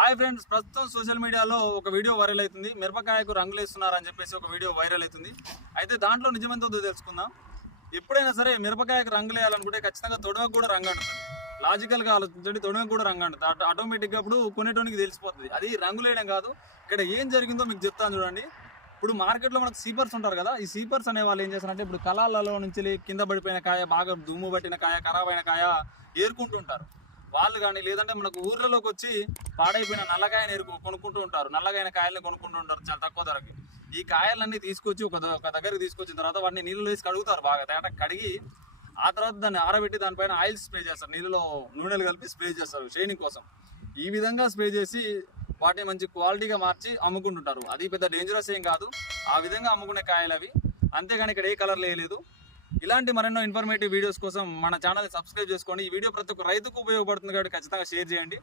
Hi friends, ప్రస్తుతం social మీడియాలో ఒక వీడియో వైరల్ అవుతుంది. మిరపకాయకు రంగులు వేస్తున్నారని చెప్పేసి ఒక వీడియో వైరల్ అవుతుంది. అయితే దాంట్లో నిజమెంతో తెలుసుకుందాం. ఎప్పుడైనా సరే మిరపకాయకు రంగులు వేయాలనుకుంటే ఖచ్చితంగా తొడవకు కూడా రంగు అంటుంది. లాజికల్గా ఆలోచించండి, తొడవకు కూడా రంగు అంటుంది. ఆటోమేటిక్గా అప్పుడు కొనేటోనికి తెలిసిపోతుంది. అది రంగులు వేయడం కాదు, ఇక్కడ ఏం జరిగిందో మీకు చెప్తాను చూడండి. ఇప్పుడు మార్కెట్లో మనకు సీపర్స్ ఉంటారు కదా, ఈ సీపర్స్ అనే వాళ్ళు ఏం చేస్తారంటే ఇప్పుడు కళాలలో నుంచి కింద పడిపోయిన కాయ, బాగా దుమ్ము పట్టిన కాయ, ఖరాబ్ అయిన కాయ ఏరుకుంటుంటారు వాళ్ళు. కానీ లేదంటే మనకు ఊర్లలోకి వచ్చి పాడైపోయిన నల్లకాయని కొనుక్కుంటూ ఉంటారు. నల్లగాయన కాయల్ని కొనుక్కుంటూ ఉంటారు చాలా తక్కువ ధరకి. ఈ కాయలన్నీ తీసుకొచ్చి ఒక దగ్గరికి తీసుకొచ్చిన తర్వాత వాటిని నీళ్ళు వేసి కడుగుతారు, బాగా తేట కడిగి ఆ తర్వాత దాన్ని ఆరబెట్టి దానిపైన ఆయిల్ స్ప్రే చేస్తారు. నీళ్ళలో నూనెలు కలిపి స్ప్రే చేస్తారు షైనింగ్ కోసం. ఈ విధంగా స్ప్రే చేసి వాటిని మంచి క్వాలిటీగా మార్చి అమ్ముకుంటుంటారు. అది పెద్ద డేంజరస్ ఏం కాదు, ఆ విధంగా అమ్ముకునే కాయలు అవి. అంతేగాని ఇక్కడ ఏ కలర్ లేదు. ఇలాంటి మరెన్నో ఇన్ఫర్మేటివ్ వీడియోస్ కోసం మన ఛానల్ని సబ్స్క్రైబ్ చేసుకోండి. ఈ వీడియో ప్రతి ఒక్క రైతుకు ఉపయోగపడుతుంది కాబట్టి ఖచ్చితంగా షేర్ చేయండి.